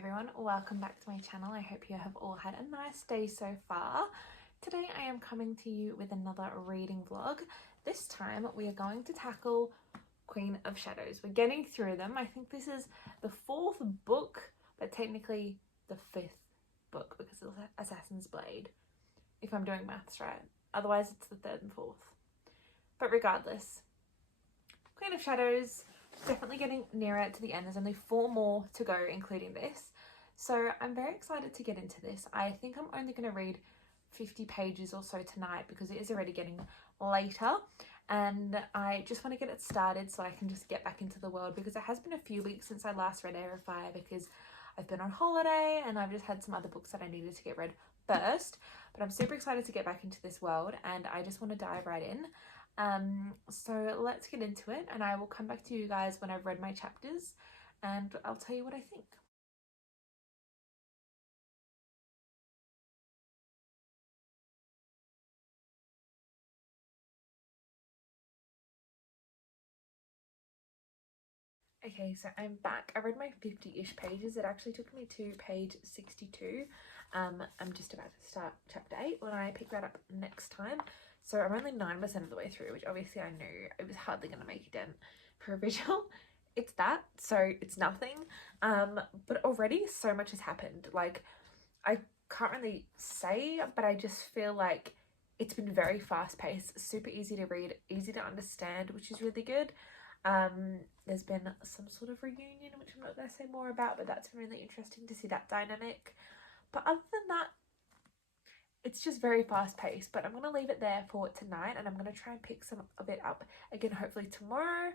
everyone, welcome back to my channel. I hope you have all had a nice day so far. Today I am coming to you with another reading vlog. This time we are going to tackle Queen of Shadows. We're getting through them. I think this is the fourth book, but technically the fifth book because of Assassin's Blade, if I'm doing maths right. Otherwise it's the third and fourth. But regardless, Queen of Shadows, definitely getting nearer to the end. There's only 4 more to go, including this. So I'm very excited to get into this. I think I'm only going to read 50 pages or so tonight because it is already getting later. And I just want to get it started so I can just get back into the world, because it has been a few weeks since I last read Heir of Fire because I've been on holiday and I've just had some other books that I needed to get read first. But I'm super excited to get back into this world and I just want to dive right in. So let's get into it, and I will come back to you guys when I've read my chapters and I'll tell you what I think. Okay, so I'm back. I read my 50-ish pages. It actually took me to page 62. I'm just about to start chapter 8 when I pick that up next time. So I'm only 9% of the way through, which obviously I knew it was hardly going to make a dent for a visual. It's that, so it's nothing. But already so much has happened. Like, I can't really say, but I just feel like it's been very fast paced, super easy to read, easy to understand, which is really good. There's been some sort of reunion, which I'm not going to say more about, but that's been really interesting to see that dynamic. But other than that, it's just very fast paced. But I'm going to leave it there for tonight, and I'm going to try and pick some of it up again hopefully tomorrow.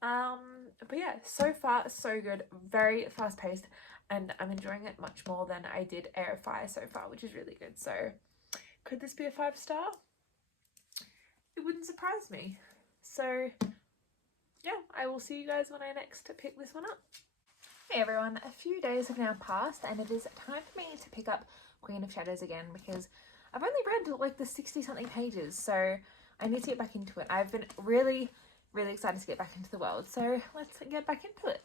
But yeah, so far so good, very fast paced, and I'm enjoying it much more than I did Heir of Fire so far, which is really good. So could this be a 5-star? It wouldn't surprise me. So yeah, I will see you guys when I next pick this one up. Hey everyone, a few days have now passed and it is time for me to pick up Queen of Shadows again, because I've only read like the 60 something pages, so I need to get back into it. I've been really excited to get back into the world, so let's get back into it.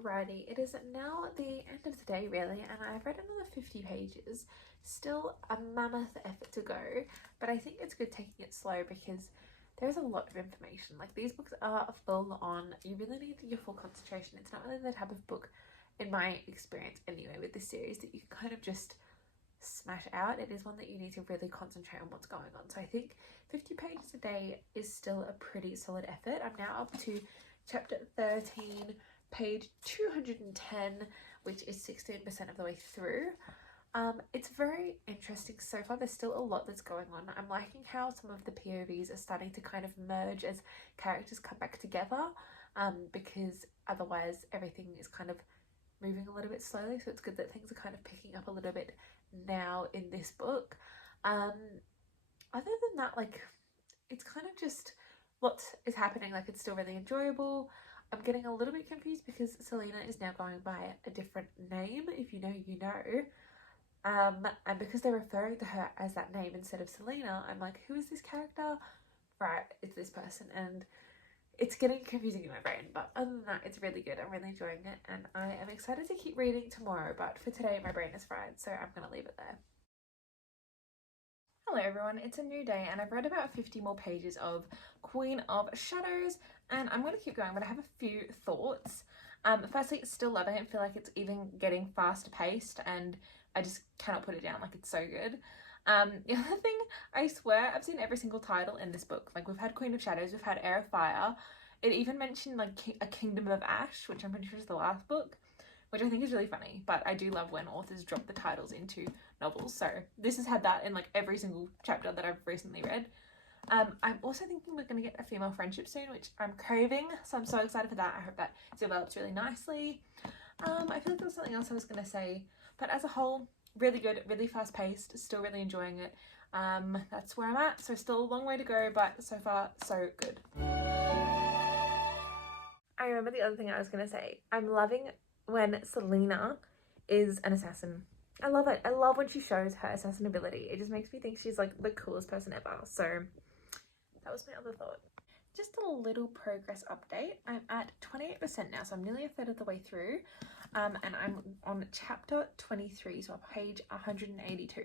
Alrighty, it is now the end of the day really, and I've read another 50 pages. Still a mammoth effort to go, but I think it's good taking it slow because there's a lot of information. Like, these books are full on, you really need your full concentration. It's not really the type of book, in my experience anyway, with this series that you can kind of just smash out. It is one that you need to really concentrate on what's going on. So I think 50 pages a day is still a pretty solid effort. I'm now up to chapter 13, page 210, which is 16% of the way through. It's very interesting so far. There's still a lot that's going on. I'm liking how some of the POVs are starting to kind of merge as characters come back together, because otherwise everything is kind of moving a little bit slowly. So it's good that things are kind of picking up a little bit now in this book. Other than that, like, it's kind of just what is happening. Like, it's still really enjoyable. I'm getting a little bit confused because Selena is now going by a different name. If you know, you know. And because they're referring to her as that name instead of Selena, I'm like, who is this character? Right, it's this person. And it's getting confusing in my brain. But other than that, it's really good. I'm really enjoying it. And I am excited to keep reading tomorrow. But for today, my brain is fried. So I'm going to leave it there. Hello everyone, it's a new day and I've read about 50 more pages of Queen of Shadows, and I'm going to keep going, but I have a few thoughts. Firstly, still loving it. I feel like it's even getting faster paced and I just cannot put it down. Like, it's so good. The other thing, I swear I've seen every single title in this book. Like, we've had Queen of Shadows, we've had Heir of Fire. It even mentioned like a Kingdom of Ash, which I'm pretty sure is the last book, which I think is really funny. But I do love when authors drop the titles into novels, so this has had that in like every single chapter that I've recently read. I'm also thinking we're going to get a female friendship soon, which I'm craving, so I'm so excited for that. I hope that develops really nicely. I feel like there was something else I was going to say, but as a whole, really good, really fast paced, still really enjoying it. That's where I'm at. So still a long way to go, but so far so good. I remember the other thing I was going to say. I'm loving when Selena is an assassin. I love it. I love when she shows her assassin ability. It just makes me think she's like the coolest person ever. So that was my other thought. Just a little progress update. I'm at 28% now, so I'm nearly a third of the way through. And I'm on chapter 23, so on page 182.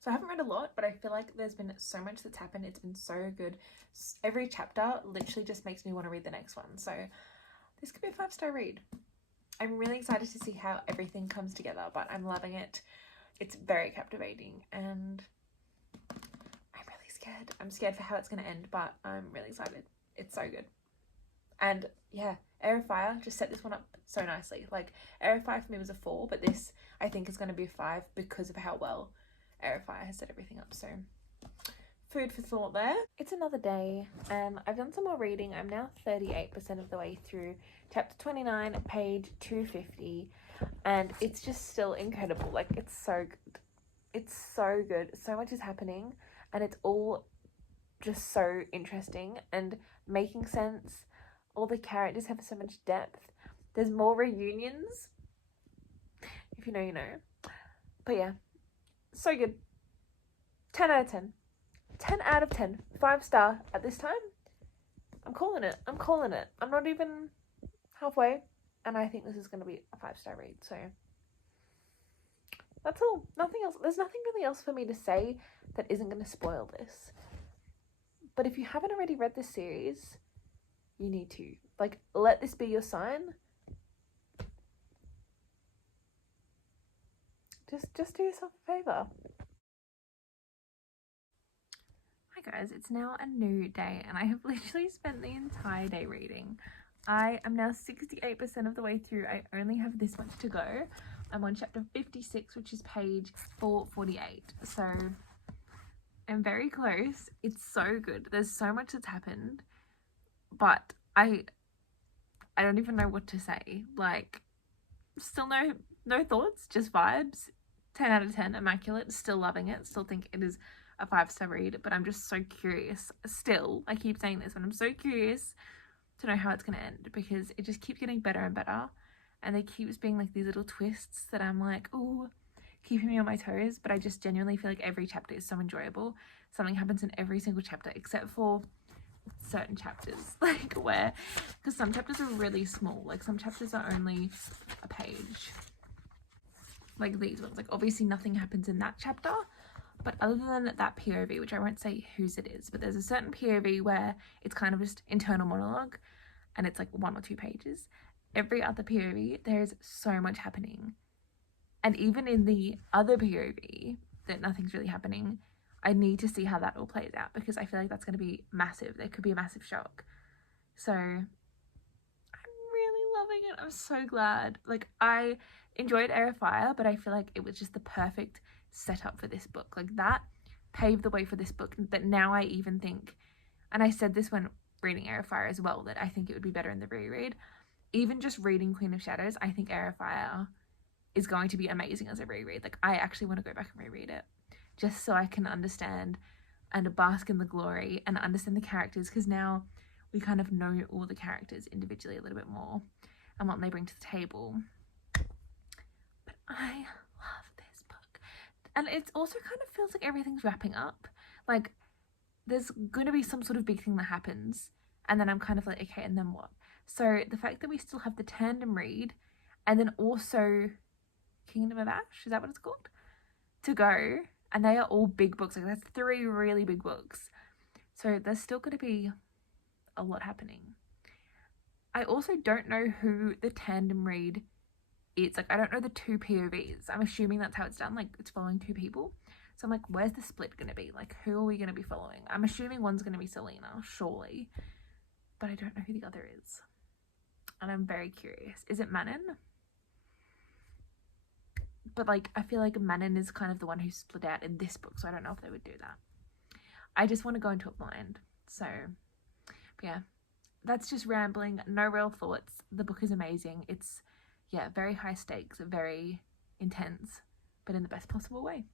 So I haven't read a lot, but I feel like there's been so much that's happened. It's been so good. Every chapter literally just makes me want to read the next one. So this could be a 5-star read. I'm really excited to see how everything comes together, but I'm loving it. It's very captivating, and I'm really scared. I'm scared for how it's going to end, but I'm really excited. It's so good. And yeah, Air of Fire just set this one up so nicely. Like, Air of Fire for me was a 4, but this I think is going to be a 5 because of how well Air of Fire has set everything up. So food for thought there. It's another day. I've done some more reading. I'm now 38% of the way through chapter 29, page 250, and it's just still incredible. Like, it's so good. It's so good. So much is happening, and it's all just so interesting and making sense. All the characters have so much depth. There's more reunions. If you know, you know. But yeah, so good. 10 out of 10. 10 out of 10. 5-star at this time. I'm calling it. I'm calling it. I'm not even halfway, and I think this is going to be a 5-star read. So that's all. Nothing else. There's nothing really else for me to say that isn't going to spoil this. But if you haven't already read this series, you need to. Like, let this be your sign. Just do yourself a favor. Hi guys, it's now a new day, and I have literally spent the entire day reading. I am now 68% of the way through. I only have this much to go. I'm on chapter 56, which is page 448. So I'm very close. It's so good. There's so much that's happened, but I don't even know what to say. Like, still no thoughts, just vibes. 10 out of 10, immaculate. Still loving it. Still think it is a 5-star read, but I'm just so curious. Still, I keep saying this, but I'm so curious to know how it's going to end, because it just keeps getting better and better, and there keeps being like these little twists that I'm like, oh, keeping me on my toes. But I just genuinely feel like every chapter is so enjoyable. Something happens in every single chapter except for certain chapters, like where, because some chapters are really small, like some chapters are only a page, like these ones. Like, obviously nothing happens in that chapter, but other than that POV, which I won't say whose it is, but there's a certain POV where it's kind of just internal monologue, and it's like 1 or 2 pages. Every other POV, there's so much happening. And even in the other POV that nothing's really happening, I need to see how that all plays out, because I feel like that's going to be massive. There could be a massive shock. So I'm really loving it. I'm so glad. Like, I enjoyed Air of Fire, but I feel like it was just the perfect setup for this book. Like, that paved the way for this book, that now I even think, and I said this when reading Air of Fire as well, that I think it would be better in the reread. Even just reading Queen of Shadows, I think Air of Fire is going to be amazing as a reread. Like, I actually want to go back and reread it, just so I can understand and bask in the glory and understand the characters, because now we kind of know all the characters individually a little bit more and what they bring to the table. But I love this book, and it also kind of feels like everything's wrapping up. Like, there's going to be some sort of big thing that happens, and then I'm kind of like, okay, and then what? So the fact that we still have the tandem read, and then also Kingdom of Ash, is that what it's called, to go, and they are all big books. Like, that's 3 really big books, so there's still going to be a lot happening. I also don't know who the tandem read is. Like, I don't know the 2 POVs. I'm assuming that's how it's done, like it's following 2 people. So I'm like, where's the split going to be? Like, who are we going to be following? I'm assuming one's going to be Selena, surely, but I don't know who the other is, and I'm very curious. Is it Manon? But like, I feel like Manon is kind of the one who split out in this book, so I don't know if they would do that. I just want to go into it blind. So yeah, that's just rambling, no real thoughts. The book is amazing. It's, yeah, very high stakes, very intense, but in the best possible way.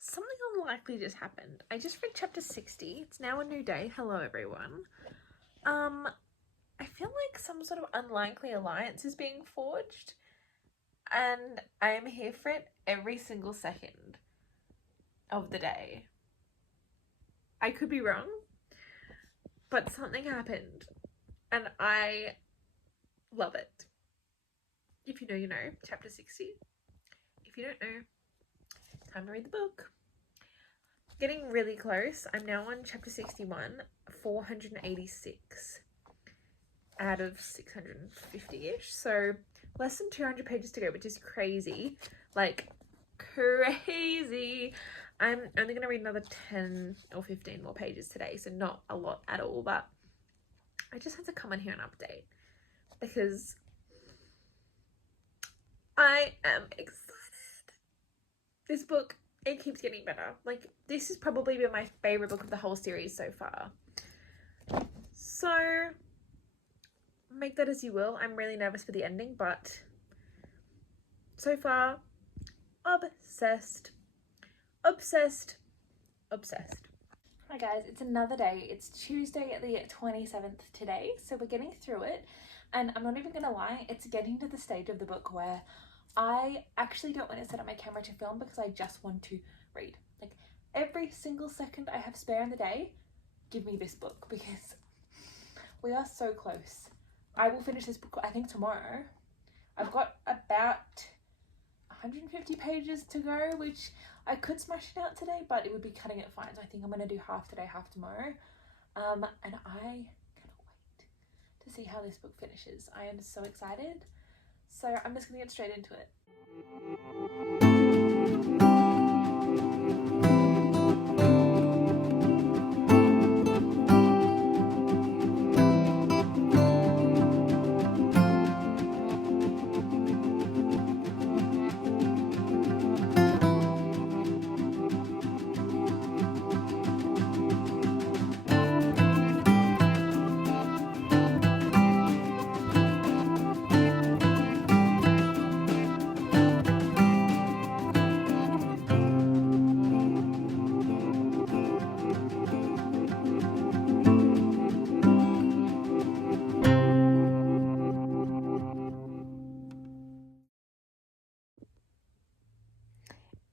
Something unlikely just happened. I just read chapter 60. It's now a new day. Hello, everyone. I feel like some sort of unlikely alliance is being forged, and I am here for it every single second of the day. I could be wrong, but something happened, and I love it. If you know, you know. Chapter 60. If you don't know, time to read the book. Getting really close. I'm now on chapter 61, 486 out of 650-ish. So less than 200 pages to go, which is crazy. Like, crazy. I'm only going to read another 10 or 15 more pages today, so not a lot at all, but I just had to come on here and update because I am excited. This book, it keeps getting better. Like, this has probably been my favorite book of the whole series so far. So, make that as you will. I'm really nervous for the ending, but so far, obsessed. Obsessed. Obsessed. Hi guys, it's another day. It's Tuesday the 27th today, so we're getting through it. And I'm not even gonna lie, it's getting to the stage of the book where I actually don't want to set up my camera to film because I just want to read. Like, every single second I have spare in the day, give me this book because we are so close. I will finish this book, I think, tomorrow. I've got about 150 pages to go, which I could smash it out today, but it would be cutting it fine. So I think I'm going to do half today, half tomorrow. And I cannot wait to see how this book finishes. I am so excited. So I'm just going to get straight into it.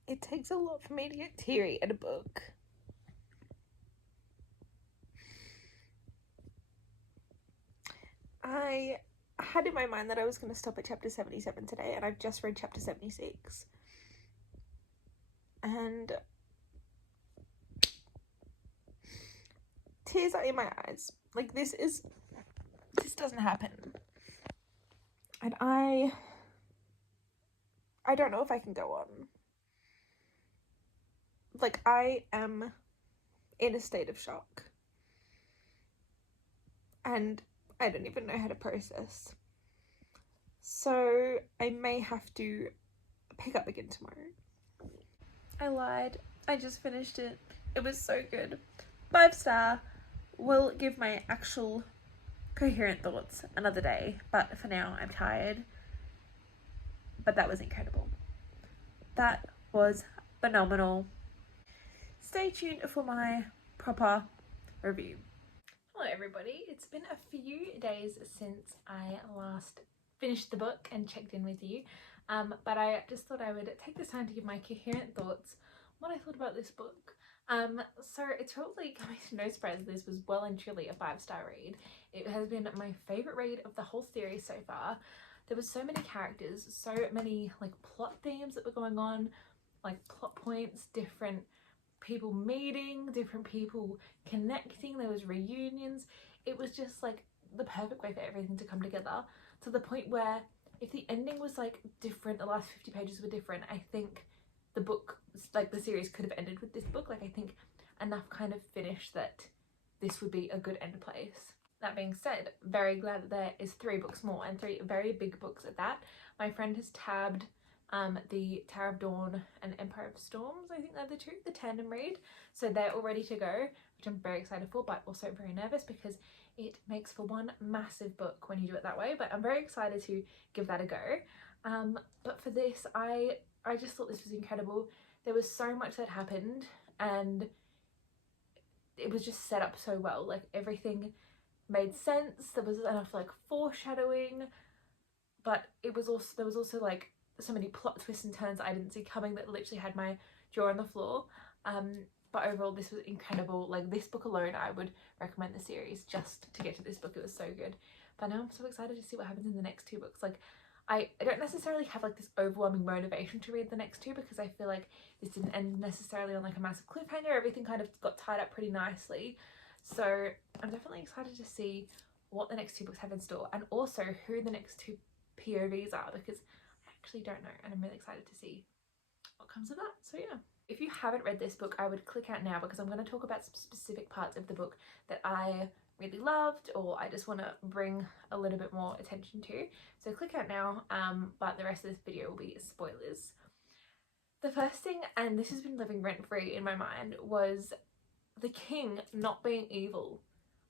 It takes a lot for me to get teary at a book. I had in my mind that I was going to stop at chapter 77 today, and I've just read chapter 76. And tears are in my eyes. Like, this doesn't happen. And I don't know if I can go on. Like, I am in a state of shock. And I don't even know how to process. So I may have to pick up again tomorrow. I lied. I just finished it. It was so good. 5-star. Will give my actual coherent thoughts another day, but for now I'm tired. But that was incredible. That was phenomenal. Stay tuned for my proper review. Hello everybody, it's been a few days since I last finished the book and checked in with you, but I just thought I would take this time to give my coherent thoughts, what I thought about this book. So it's probably coming to no surprise this was well and truly a 5-star read. It has been my favourite read of the whole series so far. There were so many characters, so many like plot themes that were going on, like plot points, different people meeting, different people connecting, there was reunions. It was just like the perfect way for everything to come together, to the point where if the ending was like different, the last 50 pages were different, I think the book, like the series, could have ended with this book. Like, I think enough kind of finished that this would be a good end place. That being said, very glad that there is 3 books more, and 3 very big books at that. My friend has tabbed the Tower of Dawn and Empire of Storms, I think they're the 2, the tandem read. So they're all ready to go, which I'm very excited for, but also very nervous because it makes for one massive book when you do it that way. But I'm very excited to give that a go. But for this, I just thought this was incredible. there was so much that happened, and it was just set up so well. Like everything made sense. There was enough like foreshadowing, but it was also, there was also like so many plot twists and turns I didn't see coming that literally had my jaw on the floor. But overall this was incredible. Like this book alone, I would recommend the series just to get to this book. It was so good. But now I'm so excited to see what happens in the next two books. Like I don't necessarily have like this overwhelming motivation to read the next two because I feel like this didn't end necessarily on like a massive cliffhanger. Everything kind of got tied up pretty nicely. So I'm definitely excited to see what the next two books have in store, and also who the next two POVs are, because I actually don't know, and I'm really excited to see what comes of that. So yeah, if you haven't read this book, I would click out now because I'm going to talk about some specific parts of the book that I really loved, or I just want to bring a little bit more attention to. So click out now, but the rest of this video will be spoilers. The first thing, and this has been living rent-free in my mind, was the king not being evil.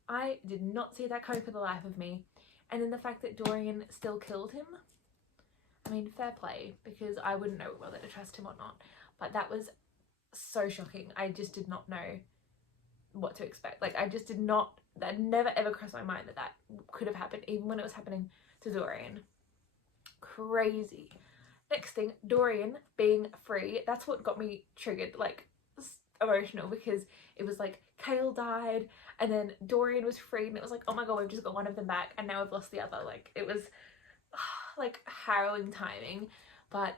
I did not see that coming for the life of me. And then the fact that Dorian still killed him, I mean, fair play, because I wouldn't know whether to trust him or not. But that was so shocking. I just did not know what to expect. Like I just did not, that never ever crossed my mind that that could have happened, even when it was happening to Dorian. Crazy. Next thing, Dorian being free. That's what got me triggered, like emotional, because it was like Chaol died and then Dorian was freed, and it was like, oh my god, we've just got one of them back and now we've lost the other. Like it was like harrowing timing. But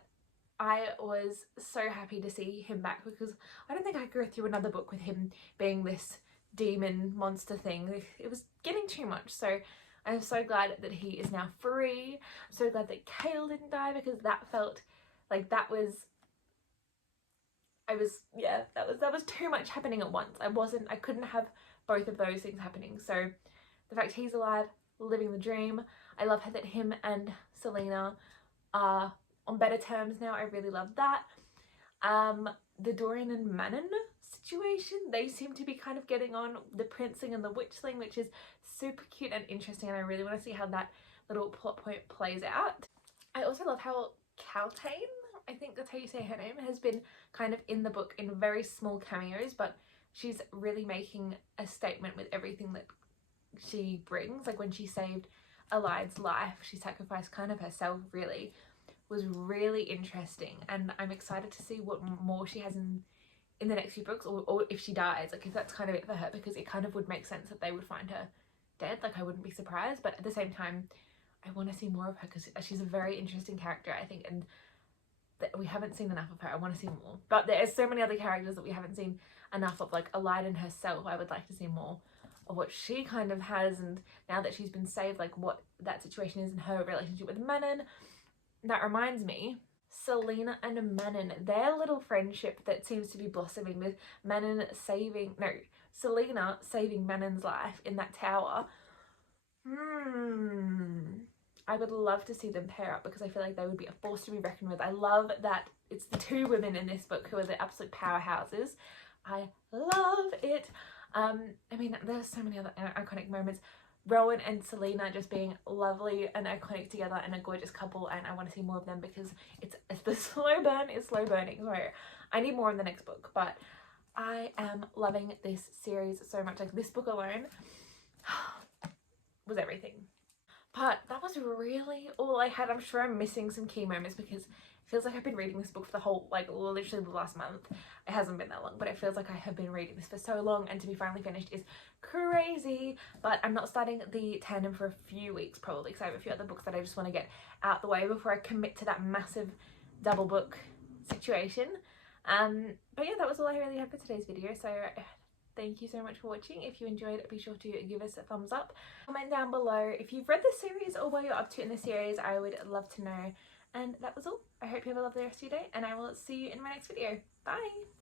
I was so happy to see him back, because I don't think I could go through another book with him being this demon monster thing. It was getting too much. So I'm so glad that he is now free. I'm so glad that Chaol didn't die, because that felt like that was too much happening at once. I couldn't have both of those things happening. So the fact he's alive, living the dream. I love that him and Selena are on better terms now. I really love that. The Dorian and Manon situation, they seem to be kind of getting on, the princeling and the witchling, which is super cute and interesting, and I really want to see how that little plot point plays out. I also love how Kaltain, I think that's how you say her name, has been kind of in the book in very small cameos, but she's really making a statement with everything that she brings. Like when she saved Elide's life, she sacrificed kind of herself, really. Was really interesting, and I'm excited to see what more she has in the next few books, or if she dies, like if that's kind of it for her, because it kind of would make sense that they would find her dead. Like I wouldn't be surprised, but at the same time I want to see more of her because she's a very interesting character, I think, and we haven't seen enough of her. I want to see more, but there's so many other characters that we haven't seen enough of, like Eliden herself. I would like to see more of what she kind of has, and now that she's been saved, like what that situation is in her relationship with Manon. That reminds me, Selena and Manon, their little friendship that seems to be blossoming, with Selena saving Manon's life in that tower. I would love to see them pair up, because I feel like they would be a force to be reckoned with. I love that it's the two women in this book who are the absolute powerhouses. I love it. I mean, there's so many other iconic moments. Rowan and Selena just being lovely and iconic together, and a gorgeous couple, and I want to see more of them, because it's the slow burn is slow burning. So I need more in the next book, but I am loving this series so much. Like this book alone was everything. But that was really all I had. I'm sure I'm missing some key moments, because it feels like I've been reading this book for the whole, like literally the last month. It hasn't been that long, but it feels like I have been reading this for so long, and to be finally finished is crazy. But I'm not starting the tandem for a few weeks probably, because I have a few other books that I just want to get out the way before I commit to that massive double book situation. But yeah, that was all I really had for today's video. So thank you so much for watching. If you enjoyed, be sure to give us a thumbs up. Comment down below if you've read the series or what you're up to in the series. I would love to know. And that was all. I hope you have a lovely rest of your day, and I will see you in my next video. Bye!